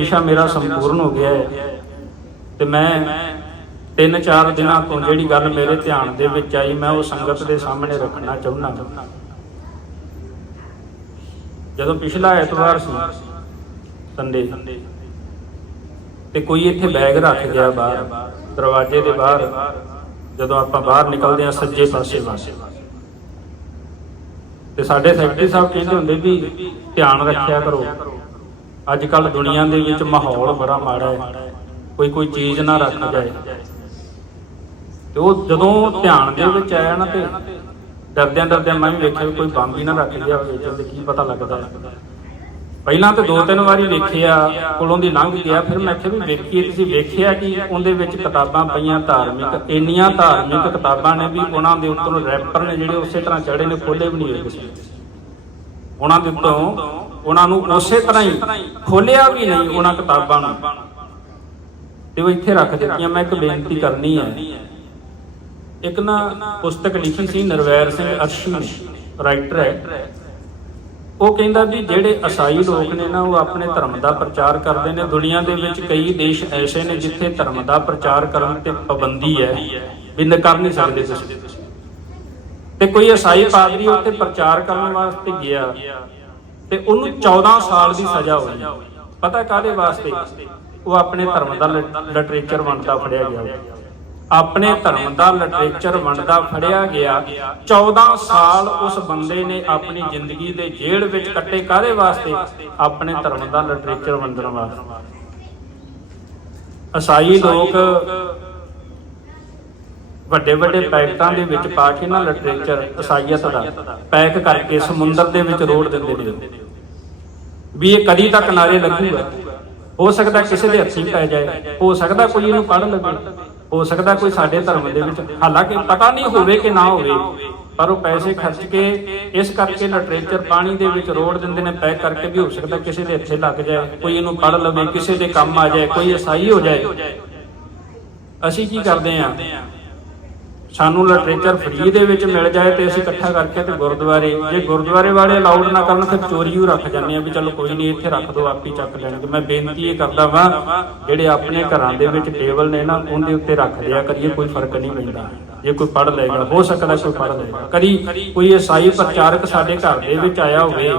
ਵਿਸ਼ਾ ਮੇਰਾ ਸੰਪੂਰਨ ਹੋ ਗਿਆ ਹੈ। ਤੇ ਮੈਂ ਤਿੰਨ ਚਾਰ ਦਿਨਾਂ ਤੋਂ ਜਿਹੜੀ ਗੱਲ ਮੇਰੇ ਧਿਆਨ ਦੇ ਵਿੱਚ ਆਈ, ਮੈਂ ਉਹ ਸੰਗਤ ਦੇ ਸਾਹਮਣੇ ਰੱਖਣਾ ਚਾਹੁੰਦਾ ਜਦੋਂ ਪਿਛਲਾ ਐਤਵਾਰ ਸੀ, ਸੰਡੇ, ਤੇ ਕੋਈ ਇੱਥੇ ਬੈਗ ਰੱਖ ਗਿਆ ਬਾਹਰ, ਦਰਵਾਜ਼ੇ ਦੇ ਬਾਹਰ, ਜਦੋਂ ਆਪਾਂ ਬਾਹਰ ਨਿਕਲਦੇ ਆ ਸੱਜੇ ਪਾਸੇ ਪਾਸੇ ਤੇ ਸਾਡੇ ਸੈਕਟਰੀ ਸਾਹਿਬ ਕਹਿੰਦੇ ਹੁੰਦੇ ਵੀ ਧਿਆਨ ਰੱਖਿਆ ਕਰੋ। ਅੱਜ ਕੱਲ ਦੁਨੀਆ ਦੇ ਵਿੱਚ ਮਾਹੌਲ ਬੜਾ ਮਾੜਾ ਹੈ। ਕੋਈ ਕੋਈ ਚੀਜ਼ ਨਾ ਰੱਖ ਜਾਏ। ਤੇ ਉਹ ਜਦੋਂ ਧਿਆਨ ਦੇ ਵਿੱਚ ਆਇਆ ਨਾ ਤੇ ਡਰਦਿਆਂ ਡਰਦਿਆਂ ਮੈਂ ਵੀ ਵੇਖਿਆ ਕੋਈ ਬੰਬ ਹੀ ਨਾ ਰੱਖ ਗਿਆ ਹੋਵੇ ਤੇ ਕੀ ਪਤਾ ਲੱਗਦਾ। ਪਹਿਲਾਂ ਤਾਂ ਦੋ ਤਿੰਨ ਵਾਰੀ ਵੇਖਿਆ, ਕੋਲੋਂ ਦੀ ਲੰਘ ਗਿਆ, ਫਿਰ ਮੈਂ ਕਿਹਾ ਵੀ ਵੇਖੀਏ, ਤੁਸੀਂ ਵੇਖਿਆ ਕਿ ਉਹਦੇ ਵਿੱਚ ਕਿਤਾਬਾਂ ਪਈਆਂ ਧਾਰਮਿਕ, ਇੰਨੀਆਂ ਧਾਰਮਿਕ ਕਿਤਾਬਾਂ ਨੇ ਵੀ ਉਹਨਾਂ ਦੇ ਉੱਤੋਂ ਰੈਪਰ ਨੇ ਜਿਹੜੇ ਉਸੇ ਤਰ੍ਹਾਂ ਚੜੇ ਨੇ ਖੋਲੇ ਵੀ ਨਹੀਂ ਹੋਏ ਕਿਸੇ ਉਹਨਾਂ ਦੇ ਉੱਤੋਂ ਉਹਨਾਂ ਨੂੰ ਉਸੇ ਤਰ੍ਹਾਂ ਹੀ ਖੋਲਿਆ ਵੀ ਨਹੀਂ ਉਹਨਾਂ ਕਿਤਾਬਾਂ ਨੂੰ। ਤੇ ਉਹ ਇੱਥੇ ਰੱਖ ਦਿੱਤੀਆਂ। ਮੈਂ ਇੱਕ ਬੇਨਤੀ ਕਰਨੀ ਹੈ। ਇੱਕ ਨਾ ਪੁਸਤਕ ਲਿਖੀ ਸੀ ਨਰਵੈਰ ਸਿੰਘ ਅਰਸ਼ੀ ਨੇ, ਰਾਈਟਰ ਹੈ। ਉਹ ਕਹਿੰਦਾ ਵੀ ਜਿਹੜੇ ਈਸਾਈ ਲੋਕ ਨੇ ਨਾ, ਉਹ ਆਪਣੇ ਧਰਮ ਦਾ ਪ੍ਰਚਾਰ ਕਰਦੇ ਨੇ। ਦੁਨੀਆ ਦੇ ਵਿੱਚ ਕਈ ਦੇਸ਼ ਐਸੇ ਨੇ ਜਿੱਥੇ ਧਰਮ ਦਾ ਪ੍ਰਚਾਰ ਕਰਨ ਤੇ ਪਾਬੰਦੀ ਹੈ। ਵੀ ਨ ਕਰ ਨਹੀਂ ਸਕਦੇ ਤੁਸੀਂ। ਤੇ ਕੋਈ ਈਸਾਈ ਪਾਦਰੀ ਉੱਥੇ ਪ੍ਰਚਾਰ ਕਰਨ ਵਾਸਤੇ ਗਿਆ। ਤੇ ਉਹਨੂੰ 14 ਸਾਲ ਦੀ ਸਜ਼ਾ ਹੋਈ। ਪਤਾ ਕਾਹਦੇ ਵਾਸਤੇ? ਉਹ ਆਪਣੇ ਧਰਮ ਦਾ ਲਿਟਰੇਚਰ ਵੰਡਦਾ ਫੜਿਆ ਗਿਆ। ਆਪਣੇ ਧਰਮ ਦਾ ਲਿਟਰੇਚਰ ਵੰਡਦਾ ਫੜਿਆ ਗਿਆ। 14 ਸਾਲ ਉਸ ਬੰਦੇ ਨੇ ਆਪਣੀ ਜ਼ਿੰਦਗੀ ਦੇ ਜੇਲ੍ਹ ਵਿੱਚ ਕੱਟੇ ਕਾਹਦੇ ਵਾਸਤੇ? ਆਪਣੇ ਧਰਮ ਦਾ ਲਿਟਰੇਚਰ ਵੰਡਣ ਵਾਸਤੇ। ਅਸਾਈ ਲੋਕ ਵੱਡੇ ਵੱਡੇ ਪੈਕਟਾਂ ਦੇ ਵਿੱਚ ਪਾ ਕੇ ਨਾ ਲਿਟਰੇਚਰ ਅਸਾਈਅਤ ਦਾ ਪੈਕ ਕਰਕੇ ਸਮੁੰਦਰ ਦੇ ਵਿੱਚ ਰੋੜ ਦਿੰਦੇ ਨੇ ਵੀ ਇਹ ਕਦੀ ਤੱਕ ਕਿਨਾਰੇ ਲੱਗੂਗਾ। ਹੋ ਸਕਦਾ ਕਿਸੇ ਦੇ ਹੱਥੀਂ ਪੈ ਜਾਏ। ਹੋ ਸਕਦਾ ਕੋਈ ਇਹਨੂੰ ਪੜ੍ਹ ਲਵੇ। ਹੋ ਸਕਦਾ ਕੋਈ ਸਾਡੇ ਧਰਮ ਦੇ ਵਿੱਚ ਹਾਲਾਂਕਿ ਪਤਾ ਨਹੀਂ ਹੋਵੇ ਕਿ ਨਾ ਹੋਵੇ ਪਰ ਉਹ ਪੈਸੇ ਖਰਚ ਕੇ ਇਸ ਕਰਕੇ ਲਿਟਰੇਚਰ ਪਾਣੀ ਦੇ ਵਿੱਚ ਰੋੜ ਦਿੰਦੇ ਨੇ ਪੈਕ ਕਰਕੇ ਵੀ ਹੋ ਸਕਦਾ ਕਿਸੇ ਦੇ ਹੱਥੇ ਲੱਗ ਜਾਏ ਕੋਈ ਇਹਨੂੰ ਪੜ੍ਹ ਲਵੇ ਕਿਸੇ ਦੇ ਕੰਮ ਆ ਜਾਏ ਕੋਈ ਈਸਾਈ ਹੋ ਜਾਏ। ਅਸੀਂ ਕੀ ਕਰਦੇ ਆਂ ਸਾਨੂੰ ਲਿਟਰੇਚਰ ਫ੍ਰੀ ਦੇ ਵਿੱਚ ਮਿਲ ਜਾਏ ਤੇ ਅਸੀਂ ਇਕੱਠਾ ਕਰਕੇ ਤੇ ਗੁਰਦੁਆਰੇ, ਜੇ ਗੁਰਦੁਆਰੇ ਵਾਲੇ ਅਲਾਉਡ ਨਾ ਕਰਨ ਫਿਰ ਚੋਰੀ ਹੀ ਰੱਖ ਜਾਂਦੇ ਆ ਵੀ ਚਲੋ ਕੋਈ ਨਹੀਂ, ਇੱਥੇ ਰੱਖ ਦਿਓ ਆਪੀ ਚੱਕ ਲੈਣਗੇ। ਮੈਂ ਬੇਨਤੀ ਇਹ ਕਰਦਾ ਵਾਂ, ਜਿਹੜੇ ਆਪਣੇ ਘਰਾਂ ਦੇ ਵਿੱਚ ਟੇਬਲ ਨੇ ਨਾ, ਉਹਦੇ ਉੱਤੇ ਰੱਖ ਲਿਆ ਕਰੀਏ, ਕੋਈ ਫ਼ਰਕ ਨਹੀਂ ਪੈਂਦਾ। ਜੇ ਕੋਈ ਪੜ ਲਏਗਾ, ਹੋ ਸਕਦਾ ਕੋਈ ਪੜ ਲਏਗਾ। ਕਦੀ ਕੋਈ ਈਸਾਈ ਪ੍ਰਚਾਰਕ ਸਾਡੇ ਘਰ ਦੇ ਵਿੱਚ ਆਇਆ ਹੋਵੇ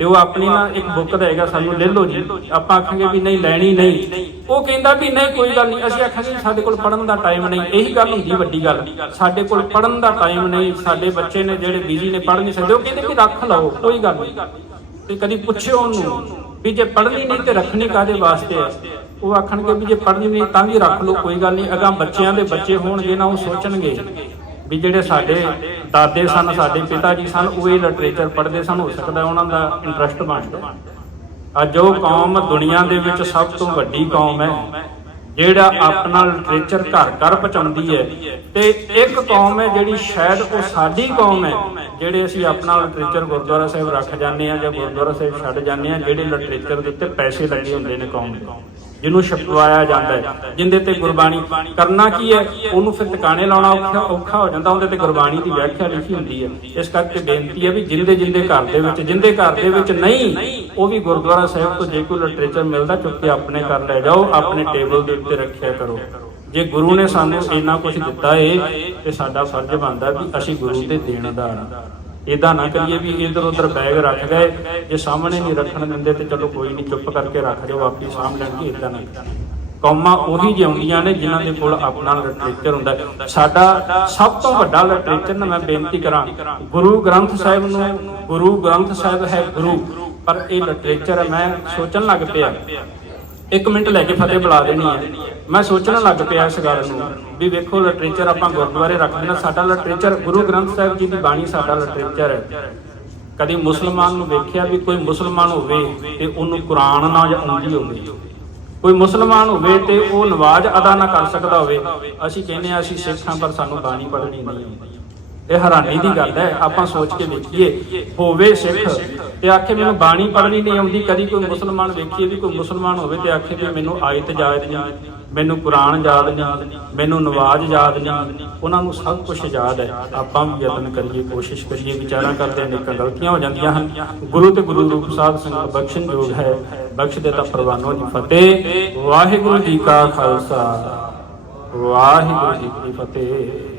ਤੇ ਉਹ ਆਪਣੀ ਨਾ ਇੱਕ ਬੁੱਕ ਦੇਗਾ ਸਾਨੂੰ ਲੈ ਲਓ ਜੀ। ਆਪਾਂ ਆਖਾਂਗੇ ਵੀ ਨਹੀਂ, ਲੈਣੀ ਨਹੀਂ। ਉਹ ਕਹਿੰਦਾ ਵੀ ਨਹੀਂ, ਕੋਈ ਗੱਲ ਨਹੀਂ। ਅਸੀਂ ਆਖਾਂਗੇ ਸਾਡੇ ਕੋਲ ਪੜਨ ਦਾ ਟਾਈਮ ਨਹੀਂ। ਇਹੀ ਗੱਲ ਹੁੰਦੀ ਵੱਡੀ ਗੱਲ। ਸਾਡੇ ਕੋਲ ਪੜਨ ਦਾ ਟਾਈਮ ਨਹੀਂ। ਸਾਡੇ ਬੱਚੇ ਨੇ ਜਿਹੜੇ ਬਿਜ਼ੀ ਨੇ ਪੜ ਨਹੀਂ ਸਕਦੇ। ਉਹ ਕਹਿੰਦੇ ਵੀ ਰੱਖ ਲਓ, ਕੋਈ ਗੱਲ ਨਹੀਂ। ਤੇ ਕਦੀ ਪੁੱਛਿਓ ਉਹਨੂੰ ਵੀ ਜੇ ਪੜਨੀ ਨਹੀਂ ਤੇ ਰੱਖਣੀ ਕਾਦੇ ਵਾਸਤੇ ਹੈ? ਉਹ ਆਖਣਗੇ ਵੀ ਜੇ ਪੜਨੀ ਨਹੀਂ ਤਾਂ ਵੀ ਰੱਖ ਲਓ, ਕੋਈ ਗੱਲ ਨਹੀਂ। ਅਗਾਂ ਬੱਚਿਆਂ ਦੇ ਬੱਚੇ ਹੋਣਗੇ ਨਾ, ਉਹ ਸੋਚਣਗੇ। ਵੀ ਜਿਹੜੇ ਸਾਡੇ ਦਾਦੇ ਸਨ, ਸਾਡੇ ਪਿਤਾ ਜੀ ਸਨ, ਉਹ ਇਹ ਲਿਟਰੇਚਰ ਪੜ੍ਹਦੇ ਸਨ, ਹੋ ਸਕਦਾ ਉਹਨਾਂ ਦਾ ਇੰਟਰਸਟ ਬਣ ਅੱਜ ਉਹ ਕੌਮ ਦੁਨੀਆ ਦੇ ਵਿੱਚ ਸਭ ਤੋਂ ਵੱਡੀ ਕੌਮ ਹੈ, ਜਿਹੜਾ ਆਪਣਾ ਲਿਟਰੇਚਰ ਘਰ ਘਰ ਪਹੁੰਚਾਉਂਦੀ ਹੈ। ਤੇ ਇੱਕ ਕੌਮ ਹੈ ਜਿਹੜੀ ਸ਼ਾਇਦ ਉਹ ਸਾਡੀ ਕੌਮ ਹੈ, ਜਿਹੜੇ ਅਸੀਂ ਆਪਣਾ ਲਿਟਰੇਚਰ ਗੁਰਦੁਆਰਾ ਸਾਹਿਬ ਰੱਖ ਜਾਂਦੇ ਆ ਜਾਂ ਗੁਰਦੁਆਰਾ ਸਾਹਿਬ ਛੱਡ ਜਾਂਦੇ ਆ ਜਿਹੜੇ ਲਿਟਰੇਚਰ ਦੇ ਉੱਤੇ ਪੈਸੇ ਲੱਗੇ ਹੁੰਦੇ ਨੇ ਕੌਮ ਦੇ। ਜਿਹਨੂੰ ਛਪਵਾਇਆ ਜਾਂਦਾ ਹੈ ਜਿੰਦੇ ਤੇ ਗੁਰਬਾਣੀ ਕਰਨਾ ਕੀ ਹੈ? ਉਹਨੂੰ ਫਿਰ ਟਿਕਾਣੇ ਲਾਉਣਾ ਔਖਾ ਔਖਾ ਹੋ ਜਾਂਦਾ ਉਹਦੇ ਤੇ ਗੁਰਬਾਣੀ ਦੀ ਵਿਆਖਿਆ ਲਿਖੀ ਹੁੰਦੀ ਹੈ। ਇਸ ਕਰਕੇ ਬੇਨਤੀ ਹੈ ਵੀ ਜਿੰਦੇ ਜਿੰਦੇ ਘਰ ਦੇ ਵਿੱਚ ਜਿੰਦੇ ਘਰ ਦੇ ਵਿੱਚ ਨਹੀਂ ਉਹ ਵੀ ਗੁਰਦੁਆਰਾ ਸਾਹਿਬ ਤੋਂ ਜੇ ਕੋਈ ਲਿਟਰੇਚਰ ਮਿਲਦਾ ਚੁੱਕ ਕੇ ਆਪਣੇ ਘਰ ਲੈ ਜਾਓ ਆਪਣੇ ਟੇਬਲ ਦੇ ਉੱਤੇ ਰੱਖਿਆ ਕਰੋ। ਜੇ ਗੁਰੂ ਨੇ ਸਾਨੂੰ ਇੰਨਾ ਕੁਝ ਦਿੱਤਾ ਏ ਤੇ ਸਾਡਾ ਫਰਜ਼ ਬਣਦਾ ਵੀ ਅਸੀਂ ਗੁਰੂ ਦੇ ਦੇਣਦਾਰ ਹਾਂ। ਇਦਾਂ ਨਾ ਕਰੀਏ ਵੀ ਇਧਰ ਉਧਰ ਬੈਗ ਰੱਖ ਗਏ, ਜੇ ਸਾਹਮਣੇ ਨਹੀਂ ਰੱਖਣ ਦਿੰਦੇ ਤੇ ਚਲੋ ਕੋਈ ਨਹੀਂ ਚੁੱਪ ਕਰਕੇ ਰੱਖ ਦਿਓ ਆਪੀ ਸਾਂਭ ਲੈਣਗੇ ਇਦਾਂ ਨਾ ਕੌਮਾਂ ਉਹੀ ਜਿਉਂਦੀਆਂ ਨੇ ਜਿਨ੍ਹਾਂ ਦੇ ਕੋਲ ਆਪਣਾ ਲਿਟਰੇਚਰ ਹੁੰਦਾ ਸਾਡਾ ਸਭ ਤੋਂ ਵੱਡਾ ਲਿਟਰੇਚਰ ਨਾ ਮੈਂ ਬੇਨਤੀ ਕਰਾਂ, ਗੁਰੂ ਗ੍ਰੰਥ ਸਾਹਿਬ ਨੂੰ, ਗੁਰੂ ਗ੍ਰੰਥ ਸਾਹਿਬ ਹੈ ਗੁਰੂ, ਪਰ ਇਹ ਲਿਟਰੇਚਰ ਮੈਂ ਸੋਚਣ ਲੱਗ ਪਿਆ ਇੱਕ ਮਿੰਟ ਲੈ ਕੇ ਫਤਿਹ ਬੁਲਾ ਦੇਣੀ ਹੈ। ਮੈਂ ਸੋਚਣ ਲੱਗ ਪਿਆ ਇਸ ਗੱਲ ਨੂੰ ਵੀ ਵੇਖੋ ਲਿਟਰੇਚਰ ਆਪਾਂ ਗੁਰਦੁਆਰੇ ਰੱਖਦੇ ਨਾ ਸਾਡਾ ਲਿਟਰੇਚਰ ਗੁਰੂ ਗ੍ਰੰਥ ਸਾਹਿਬ ਜੀ ਦੀ ਬਾਣੀ ਸਾਡਾ ਲਿਟਰੇਚਰ ਹੈ। ਕਦੀ ਮੁਸਲਮਾਨ ਨੂੰ ਵੇਖਿਆ ਵੀ ਕੋਈ ਮੁਸਲਮਾਨ ਹੋਵੇ ਤੇ ਉਹਨੂੰ ਕੁਰਾਨ ਨਾ ਆਉਂਦੀ ਹੋਵੇ। ਕੋਈ ਮੁਸਲਮਾਨ ਹੋਵੇ ਤੇ ਉਹ ਨਵਾਜ਼ ਅਦਾ ਨਾ ਕਰ ਸਕਦਾ ਹੋਵੇ। ਅਸੀਂ ਕਹਿੰਦੇ ਆ ਅਸੀਂ ਸਿੱਖ ਹਾਂ ਪਰ ਸਾਨੂੰ ਬਾਣੀ ਪੜ੍ਹਨੀ ਨਹੀਂ ਆਉਂਦੀ। ਇਹ ਹੈਰਾਨੀ ਦੀ ਗੱਲ ਹੈ, ਆਪਾਂ ਸੋਚ ਕੇ ਵੇਖੀਏ, ਹੋਵੇ ਸਿੱਖ, ਤੇ ਆਖੇ ਮੈਨੂੰ ਬਾਣੀ ਪੜ੍ਹਨੀ ਨਹੀਂ ਆਉਂਦੀ, ਕਦੀ ਕੋਈ ਮੁਸਲਮਾਨ ਵੇਖੀਏ ਵੀ ਕੋਈ ਮੁਸਲਮਾਨ ਹੋਵੇ ਤੇ ਆਖੇ ਵੀ ਮੈਨੂੰ ਆਇਤ ਯਾਦ ਨਹੀਂ, ਮੈਨੂੰ ਕੁਰਾਨ ਯਾਦ ਨਹੀਂ, ਮੈਨੂੰ ਨਵਾਜ਼ ਯਾਦ ਨਹੀਂ, ਉਹਨਾਂ ਨੂੰ ਸਭ ਕੁਝ ਯਾਦ ਹੈ। ਆਪਾਂ ਵੀ ਯਤਨ ਕਰੀਏ, ਕੋਸ਼ਿਸ਼ ਕਰੀਏ, ਵਿਚਾਰਾਂ ਕਰਦੇ ਅਨੇਕਾਂ ਗਲਤੀਆਂ ਹੋ ਜਾਂਦੀਆਂ ਹਨ। ਗੁਰੂ ਤੇ ਗੁਰੂ ਰੂਪ ਸਾਹਿਬ ਸੰਗਤ ਬਖਸ਼ਣ ਯੋਗ ਹੈ। ਬਖਸ਼ ਦੇ ਤਾਂ ਪ੍ਰਵਾਨੋ ਜੀ ਫਤਿਹ। ਵਾਹਿਗੁਰੂ ਜੀ ਕਾ ਖਾਲਸਾ। ਵਾਹਿਗੁਰੂ ਜੀ ਕੀ ਫਤਿਹ।